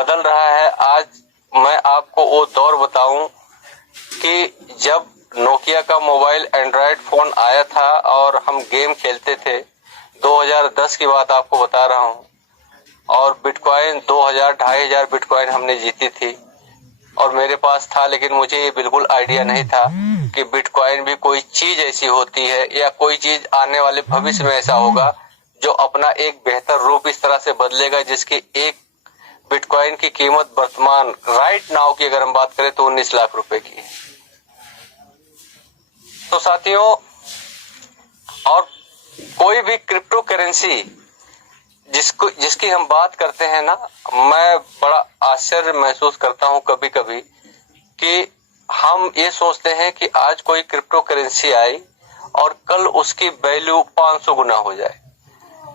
बदल रहा है। आज मैं आपको वो दौर बताऊं कि जब नोकिया का मोबाइल एंड्रॉयड फोन आया था और हम गेम खेलते थे। 2010 की बात आपको बता रहा हूं। और बिटकॉइन 2000-2500 बिटकॉइन हमने जीती थी और मेरे पास था, लेकिन मुझे ये बिल्कुल आइडिया नहीं था कि बिटकॉइन भी कोई चीज ऐसी होती है या कोई चीज आने वाले भविष्य में ऐसा होगा जो अपना एक बेहतर रूप इस तरह से बदलेगा जिसकी एक बिटकॉइन की कीमत वर्तमान राइट नाउ की अगर हम बात करें तो 19 लाख रुपए की है। तो साथियों, और कोई भी क्रिप्टो करेंसी जिसकी हम बात करते हैं ना, मैं बड़ा आश्चर्य महसूस करता हूं कभी कभी कि हम ये सोचते हैं कि आज कोई क्रिप्टो करेंसी आई और कल उसकी वैल्यू 500 गुना हो जाए,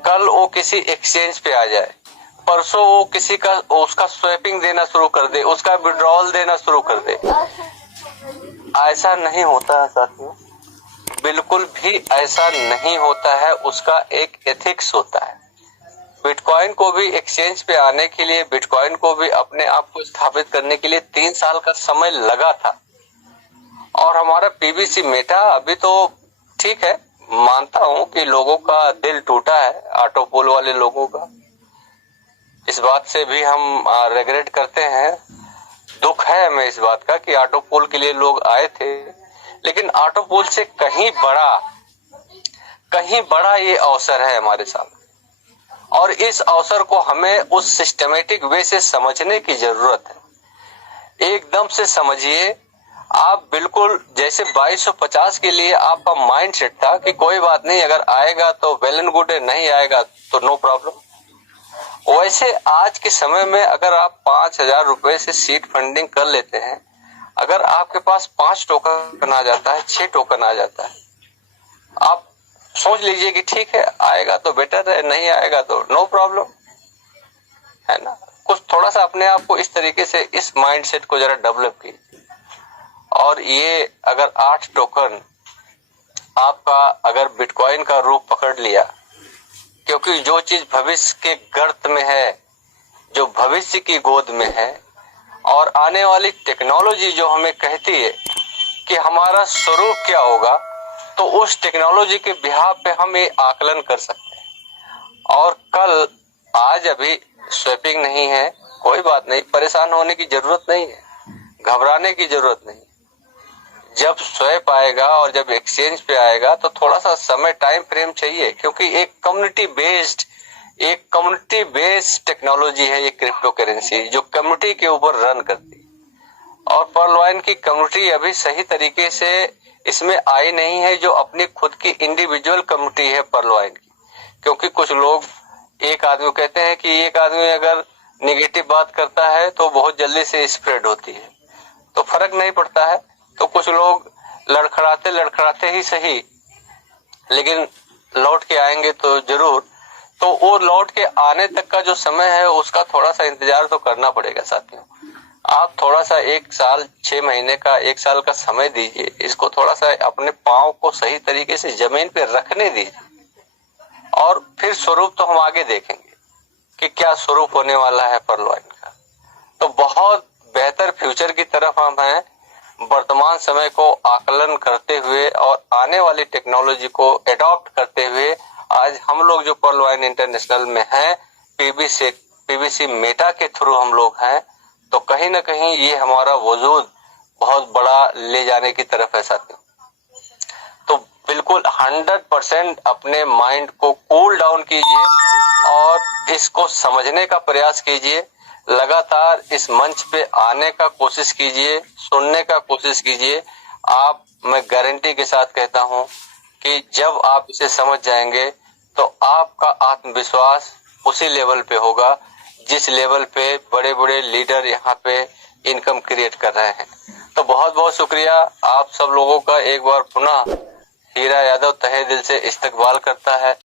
कल वो किसी एक्सचेंज पे आ जाए, परसों वो किसी का उसका स्वैपिंग देना शुरू कर दे, उसका विड्रॉल देना शुरू कर दे। ऐसा नहीं होता है साथियों, बिल्कुल भी ऐसा नहीं होता है। उसका एक एथिक्स होता है। बिटकॉइन को भी एक्सचेंज पे आने के लिए, बिटकॉइन को भी अपने आप को स्थापित करने के लिए 3 साल का समय लगा था। और हमारा पीबीसी मेटा अभी तो ठीक है, मानता हूं कि लोगों का दिल टूटा है, ऑटोपोल वाले लोगों का। इस बात से भी हम रिग्रेट करते हैं, दुख है हमें इस बात का कि ऑटोपोल के लिए लोग आए थे, लेकिन ऑटोपोल से कहीं बड़ा ये अवसर है हमारे साथ। और इस अवसर को हमें उस सिस्टमेटिक वे से समझने की जरूरत है। एकदम से समझिए आप, बिल्कुल जैसे 2250 के लिए आपका माइंड सेट था कि कोई बात नहीं, अगर आएगा तो वेल एंड गुड है, नहीं आएगा तो नो प्रॉब्लम। वैसे आज के समय में अगर आप 5000 रुपए से सीड फंडिंग कर लेते हैं, अगर आपके पास 5 टोकन आ जाता है, 6 टोकन आ जाता है, आप सोच लीजिए कि ठीक है, आएगा तो बेटर है, नहीं आएगा तो नो प्रॉब्लम, है ना। कुछ थोड़ा सा अपने आप को इस तरीके से, इस माइंडसेट को जरा डेवलप कीजिए। और ये अगर 8 टोकन आपका अगर बिटकॉइन का रूप पकड़ लिया, क्योंकि जो चीज भविष्य के गर्त में है, जो भविष्य की गोद में है, और आने वाली टेक्नोलॉजी जो हमें कहती है कि हमारा स्वरूप क्या होगा, तो उस टेक्नोलॉजी के बिहाफ पे हम ये आकलन कर सकते हैं। और कल, आज अभी स्वैपिंग नहीं है, कोई बात नहीं, परेशान होने की जरूरत नहीं है, घबराने की जरूरत नहीं। जब स्वैप आएगा और जब एक्सचेंज पे आएगा तो थोड़ा सा समय, टाइम फ्रेम चाहिए, क्योंकि एक कम्युनिटी बेस्ड टेक्नोलॉजी है ये क्रिप्टो करेंसी, जो कम्युनिटी के ऊपर रन करती है। और पर्लवाइन की कम्युनिटी अभी सही तरीके से इसमें आई नहीं है, जो अपनी खुद की इंडिविजुअल कम्युनिटी है पर्लवाइन की। क्योंकि कुछ लोग, एक आदमी कहते हैं कि एक आदमी अगर निगेटिव बात करता है तो बहुत जल्दी से स्प्रेड होती है, तो फर्क नहीं पड़ता है। तो कुछ लोग लड़खड़ाते ही सही, लेकिन लौट के आएंगे तो जरूर। तो वो लौट के आने तक का जो समय है उसका थोड़ा सा इंतजार तो करना पड़ेगा साथियों। आप थोड़ा सा 1 साल 6 महीने का, 1 साल का समय दीजिए, इसको थोड़ा सा अपने पांव को सही तरीके से जमीन पे रखने दीजिए, और फिर स्वरूप तो हम आगे देखेंगे कि क्या स्वरूप होने वाला है पर्लवाइन का। तो बहुत बेहतर फ्यूचर की तरफ हम हैं, वर्तमान समय को आकलन करते हुए और आने वाली टेक्नोलॉजी को एडॉप्ट करते हुए आज हम लोग जो पर्लवाइन इंटरनेशनल में हैं, पीबीसी मेटा के थ्रू हम लोग हैं, तो कहीं ना कहीं ये हमारा वजूद बहुत बड़ा ले जाने की तरफ है साथियों। तो बिल्कुल 100% अपने माइंड को कूल डाउन कीजिए और इसको समझने का प्रयास कीजिए। लगातार इस मंच पे आने का कोशिश कीजिए, सुनने का कोशिश कीजिए। मैं गारंटी के साथ कहता हूं कि जब आप इसे समझ जाएंगे तो आपका आत्मविश्वास उसी लेवल पे होगा जिस लेवल पे बड़े बड़े लीडर यहाँ पे इनकम क्रिएट कर रहे हैं। तो बहुत बहुत शुक्रिया आप सब लोगों का। एक बार पुनः हीरा यादव तहे दिल से इस्तकबाल करता है।